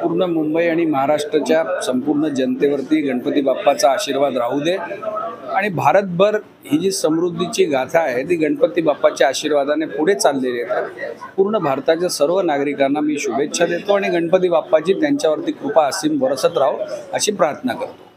पूर्ण मुंबई आणि महाराष्ट्राच्या संपूर्ण जनतेवरती गणपती बाप्पाचा आशीर्वाद राहू दे आणि भारतभर ही जी समृद्धीची गाथा आहे ती गणपती बाप्पाच्या आशीर्वादाने पुढे चाललेली आहे। पूर्ण भारताच्या सर्व नागरिकांना मी शुभेच्छा देतो आणि गणपती बाप्पाची त्यांच्यावरती कृपा असीम बरसत राहो अशी प्रार्थना करतो।